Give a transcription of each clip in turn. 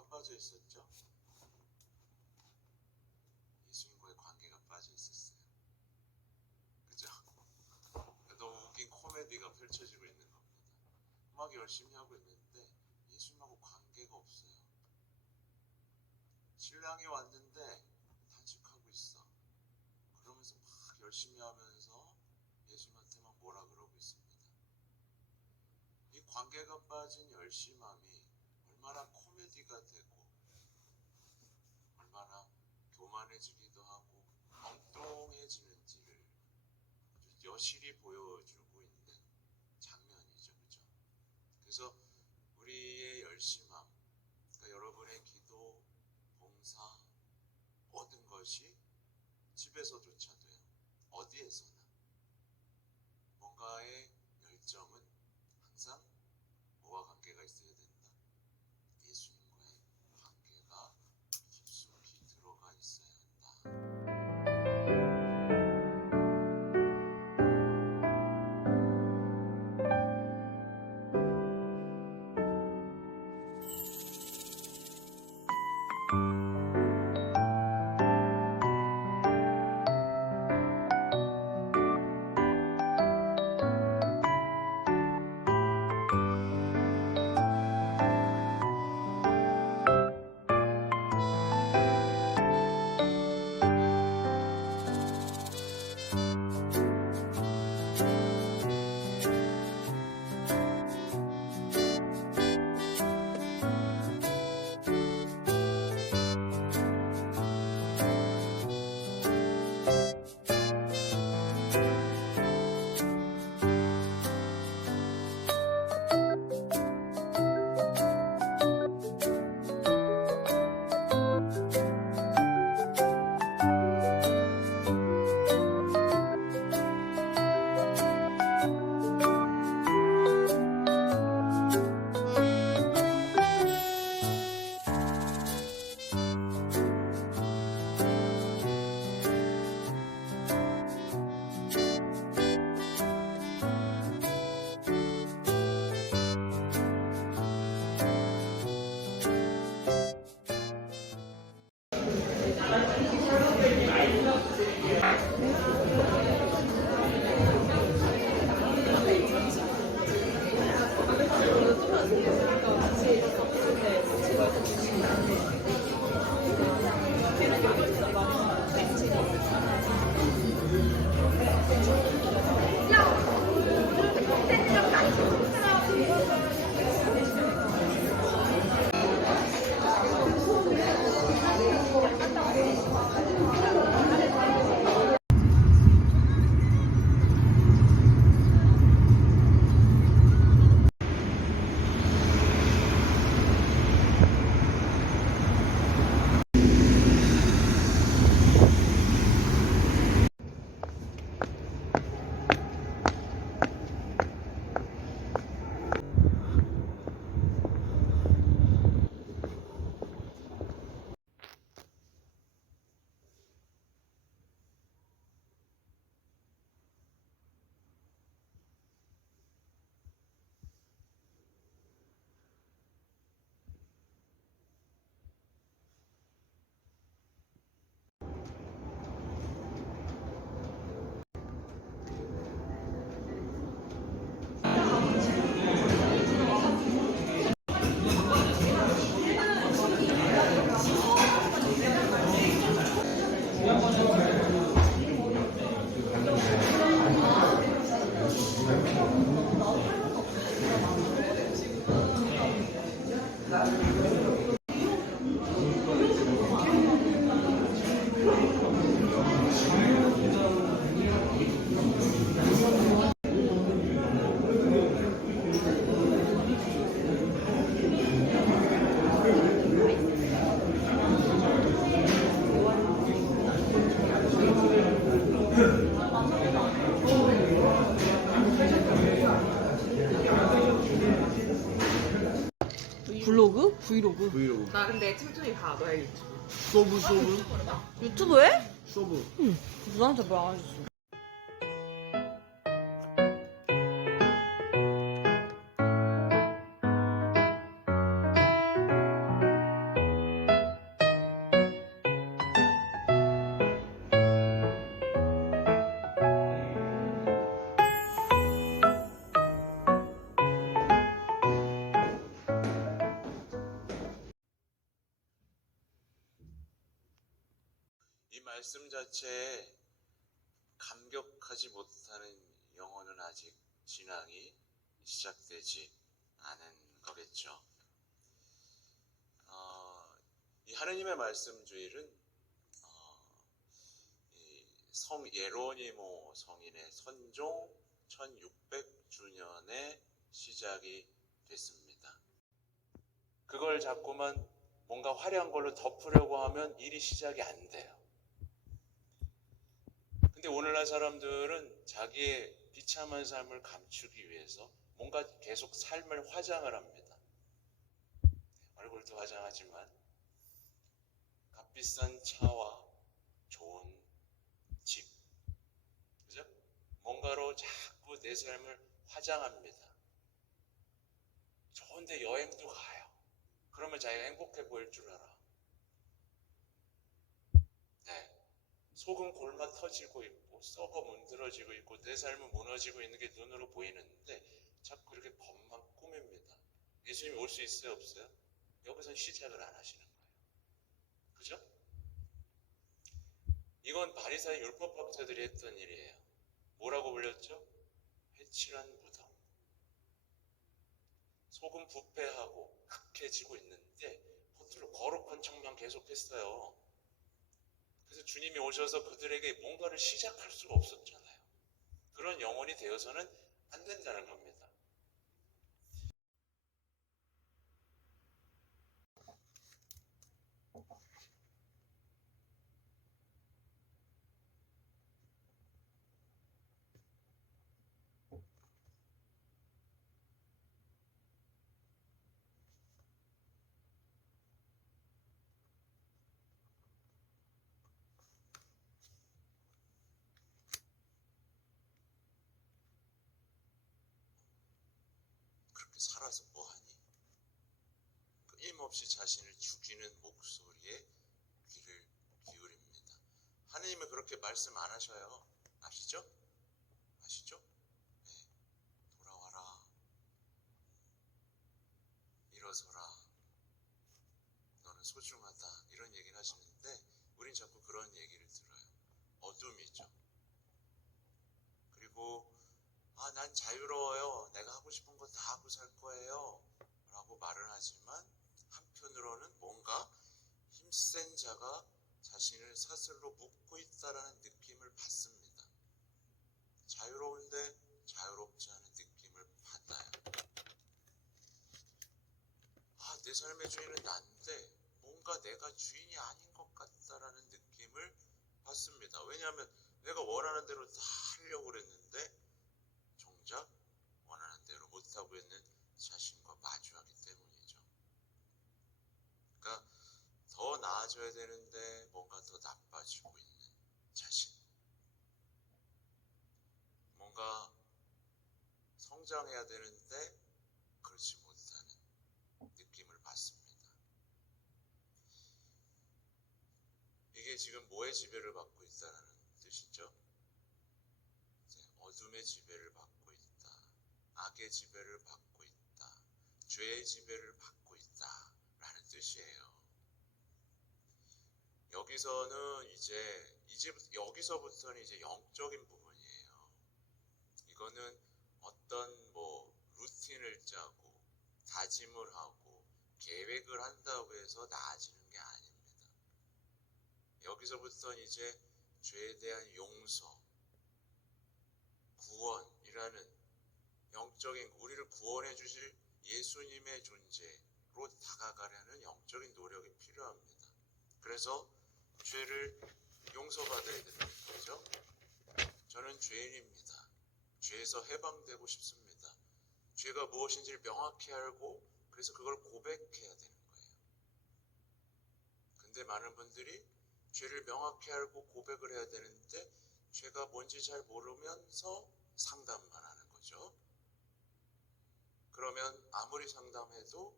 뭐가 빠져 있었죠? 예수님과의 관계가 빠져 있었어요. 그죠? 너무 웃긴 코미디가 펼쳐지고 있는 겁니다. 음악 열심히 하고 있는데 예수님하고 관계가 없어요. 신랑이 왔는데 단식하고 있어. 그러면서 막 열심히 하면서 예수님한테 막 뭐라 그러고 있습니다. 이 관계가 빠진 열심함이 얼마나 코미디가 되고 얼마나 교만해지기도 하고 엉뚱해지는지를 아주 여실히 보여주고 있는 장면이죠. 그죠? 그래서 우리의 열심함, 그러니까 여러분의 기도, 봉사, 모든 것이 집에서조차도요. 어디에서나 뭔가의 열정은 항상 뭐와 관계가 있어야 된다. 예수님과의 관계가 깊숙이 들어가 있어야 한다. 블로그? 브이로그? 브이로그. 나 근데 틈틈이 봐 너의 유튜브. 쇼브. 유튜브에? 쇼브. 응. 누나한테 뭘 안 해줬어. 말씀 자체에 감격하지 못하는 영혼은 아직 신앙이 시작되지 않은 거겠죠. 이 하느님의 말씀 주일은 성 예로니모 성인의 선종 1600주년에 시작이 됐습니다. 그걸 자꾸만 뭔가 화려한 걸로 덮으려고 하면 일이 시작이 안 돼요. 근데 오늘날 사람들은 자기의 비참한 삶을 감추기 위해서 뭔가 계속 삶을 화장을 합니다. 얼굴도 화장하지만 값비싼 차와 좋은 집, 그죠? 뭔가로 자꾸 내 삶을 화장합니다. 좋은데 여행도 가요. 그러면 자기가 행복해 보일 줄 알아. 네. 속은 골마 터지고 있고 썩어 문드러지고 있고 내 삶은 무너지고 있는 게 눈으로 보이는데 자꾸 이렇게 법만 꾸밉니다. 예수님이 올 수 있어요, 없어요? 여기서 시작을 안 하시는 거예요. 그죠? 이건 바리사의 율법학자들이 했던 일이에요. 뭐라고 불렸죠? 회칠한 무덤. 속은 부패하고 흑해지고 있는데 겉으로 거룩한 척만 계속했어요. 그래서 주님이 오셔서 그들에게 뭔가를 시작할 수가 없었잖아요. 그런 영혼이 되어서는 안 된다는 겁니다. 그렇게 살아서 뭐하니? 끊임없이 자신을 죽이는 목소리에 귀를 기울입니다. 하느님은 그렇게 말씀 안 하셔요. 아시죠? 아시죠? 네. 돌아와라. 일어서라. 너는 소중하다. 이런 얘기를 하시는데 우린 자꾸 그런 얘기를 들어요. 어둠이죠. 그리고 난 자유로워요. 내가 하고 싶은 거 다 하고 살 거예요. 라고 말을 하지만 한편으로는 뭔가 힘센 자가 자신을 사슬로 묶고 있다라는 느낌을 받습니다. 자유로운데 자유롭지 않은 느낌을 받아요. 내 삶의 주인은 난데 뭔가 내가 주인이 아닌 것 같다라는 느낌을 받습니다. 왜냐하면 내가 원하는 대로 다 하려고 그랬는데 정작 원하는 대로 못하고 있는 자신과 마주하기 때문이죠. 그러니까 더 나아져야 되는데 뭔가 더 나빠지고 있는 자신. 뭔가 성장해야 되는데 그렇지 못하는 느낌을 받습니다. 이게 지금 뭐의 지배를 받고 있다는 뜻이죠? 어둠의 지배를 받고 있다. 악의 지배를 받고 있다. 죄의 지배를 받고 있다. 라는 뜻이에요. 여기서는 여기서부터는 이제 영적인 부분이에요. 이거는 어떤 루틴을 짜고 다짐을 하고 계획을 한다고 해서 나아지는 게 아닙니다. 여기서부터는 이제 죄에 대한 용서, 구원이라는 영적인 우리를 구원해 주실 예수님의 존재로 다가가려는 영적인 노력이 필요합니다. 그래서 죄를 용서받아야 되는 거죠. 저는 죄인입니다. 죄에서 해방되고 싶습니다. 죄가 무엇인지를 명확히 알고 그래서 그걸 고백해야 되는 거예요. 근데 많은 분들이 죄를 명확히 알고 고백을 해야 되는데 죄가 뭔지 잘 모르면서 상담만 하는 거죠. 그러면 아무리 상담해도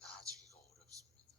나아지기가 어렵습니다.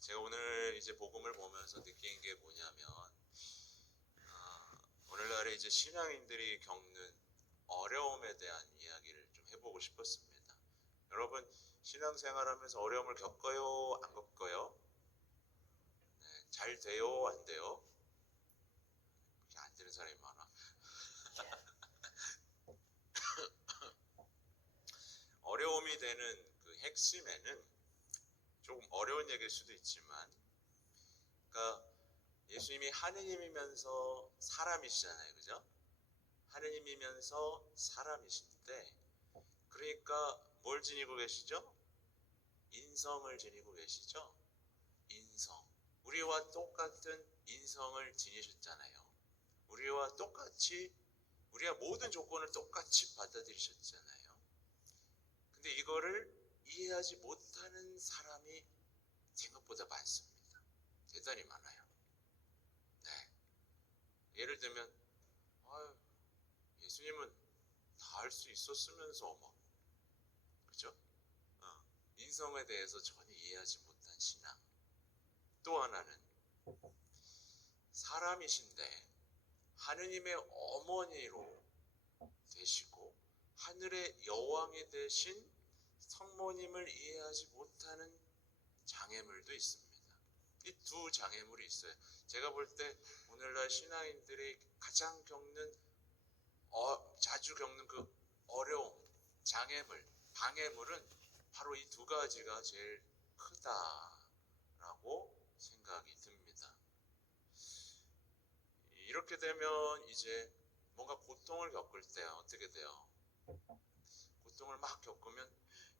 제가 오늘 이제 복음을 보면서 느낀 게 뭐냐면 오늘날에 이제 신앙인들이 겪는 어려움에 대한 이야기를 좀 해보고 싶었습니다. 여러분 신앙생활하면서 어려움을 겪어요? 안 겪어요? 네, 잘 돼요? 안 돼요? 안 되는 사람이 많아. 어려움이 되는 그 핵심에는 조금 어려운 얘기일 수도 있지만, 그러니까 예수님이 하느님이면서 사람이시잖아요, 그죠? 하느님이면서 사람이신데, 그러니까 뭘 지니고 계시죠? 인성을 지니고 계시죠? 인성. 우리와 똑같은 인성을 지니셨잖아요. 우리와 똑같이, 우리가 모든 조건을 똑같이 받아들이셨잖아요. 근데 이거를 이해하지 못하는 사람이 생각보다 많습니다. 대단히 많아요. 네. 예를 들면, 예수님은 다 할 수 있었으면서 막, 그죠? 인성에 대해서 전혀 이해하지 못한 신앙. 또 하나는 사람이신데 하느님의 어머니로 되시고 하늘의 여왕이 되신 성모님을 이해하지 못하는 장애물도 있습니다. 이 두 장애물이 있어요. 제가 볼 때 오늘날 신앙인들이 가장 자주 겪는 그 어려움, 장애물, 방해물은 바로 이 두 가지가 제일 크다라고 생각이 듭니다. 이렇게 되면 이제 뭔가 고통을 겪을 때 어떻게 돼요? 고통을 막 겪으면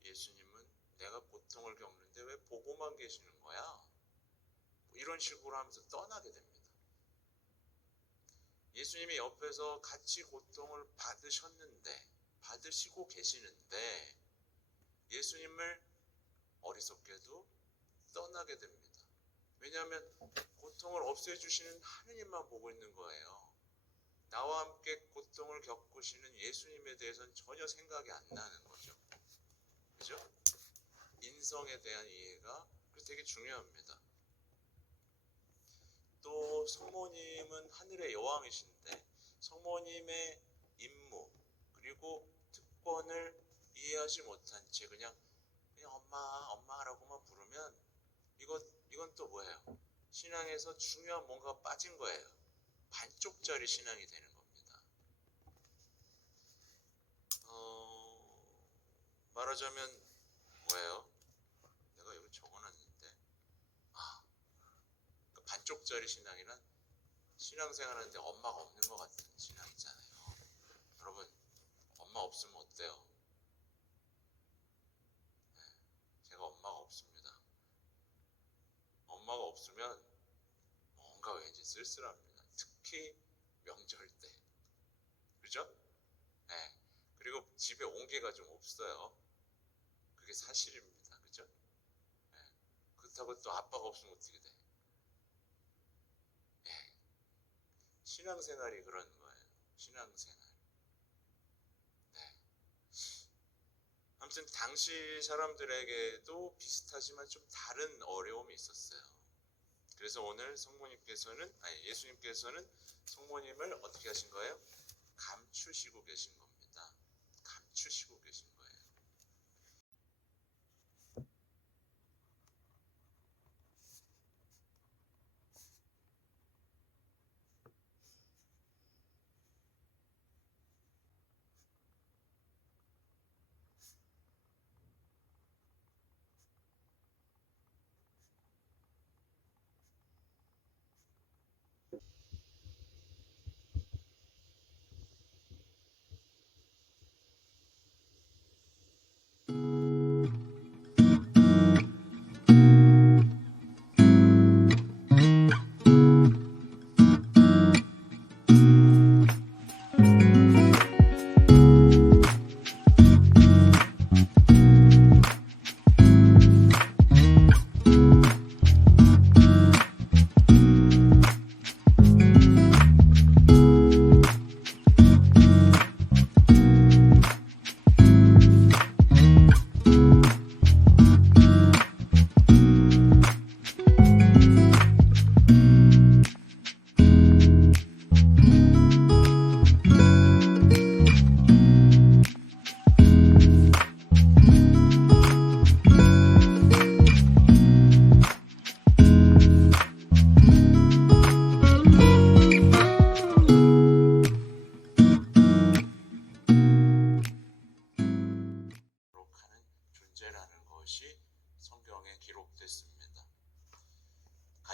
예수님은 내가 고통을 겪는데 왜 보고만 계시는 거야? 이런 식으로 하면서 떠나게 됩니다. 예수님이 옆에서 같이 고통을 받으시고 계시는데 예수님을 어리석게도 떠나게 됩니다. 왜냐하면 고통을 없애주시는 하느님만 보고 있는 거예요. 나와 함께 고통을 겪으시는 예수님에 대해서는 전혀 생각이 안 나는 거죠. 그죠? 인성에 대한 이해가 되게 중요합니다. 또 성모님은 하늘의 여왕이신데 성모님의 임무 그리고 특권을 이해하지 못한 채 그냥 엄마라고만 부르면 이건 또 뭐예요? 신앙에서 중요한 뭔가 빠진 거예요. 반쪽짜리 신앙이 되는 겁니다. 말하자면 뭐예요? 내가 여기 적어놨는데 그 반쪽짜리 신앙이란 신앙생활하는데 엄마가 없는 것 같은 신앙 있잖아요. 여러분 엄마 없으면 어때요? 네, 제가 엄마가 없습니다. 엄마가 없으면 뭔가 왠지 쓸쓸합니다. 특히 명절 때. 그죠? 네. 그리고 집에 온기가 좀 없어요. 그게 사실입니다. 그죠? 네. 그렇다고 또 아빠가 없으면 어떻게 돼? 네. 신앙생활이 그런 거예요. 신앙생활. 네. 아무튼 당시 사람들에게도 비슷하지만 좀 다른 어려움이 있었어요. 그래서 오늘 예수님께서는 성모님을 어떻게 하신 거예요? 감추시고 계신 겁니다. 감추시고 계신 거예요.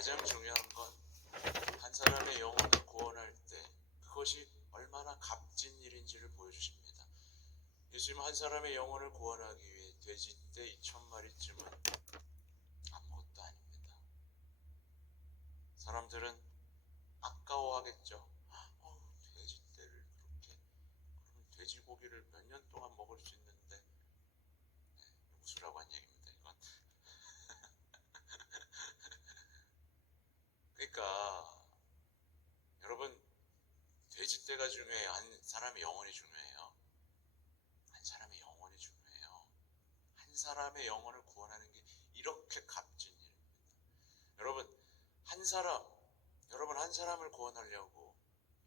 가장 중요한 건 한 사람의 영혼을 구원할 때 그것이 얼마나 값진 일인지를 보여주십니다. 예수님 한 사람의 영혼을 구원하기 위해 돼지떼 2,000마리쯤은 아무것도 아닙니다. 사람들은 아까워하겠죠. 돼지떼를 그렇게, 그럼 돼지고기를 몇 년 동안 먹을 수 있는데, 웃으라고 한 얘기입니다, 이건. 그러니까 여러분, 돼지떼가 중요해요? 한 사람의 영혼이 중요해요? 한 사람의 영혼이 중요해요. 한 사람의 영혼을 구원하는 게 이렇게 값진 일입니다. 여러분 한 사람을 구원하려고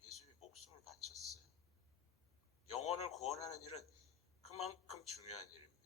예수님이 목숨을 바쳤어요. 영혼을 구원하는 일은 그만큼 중요한 일입니다.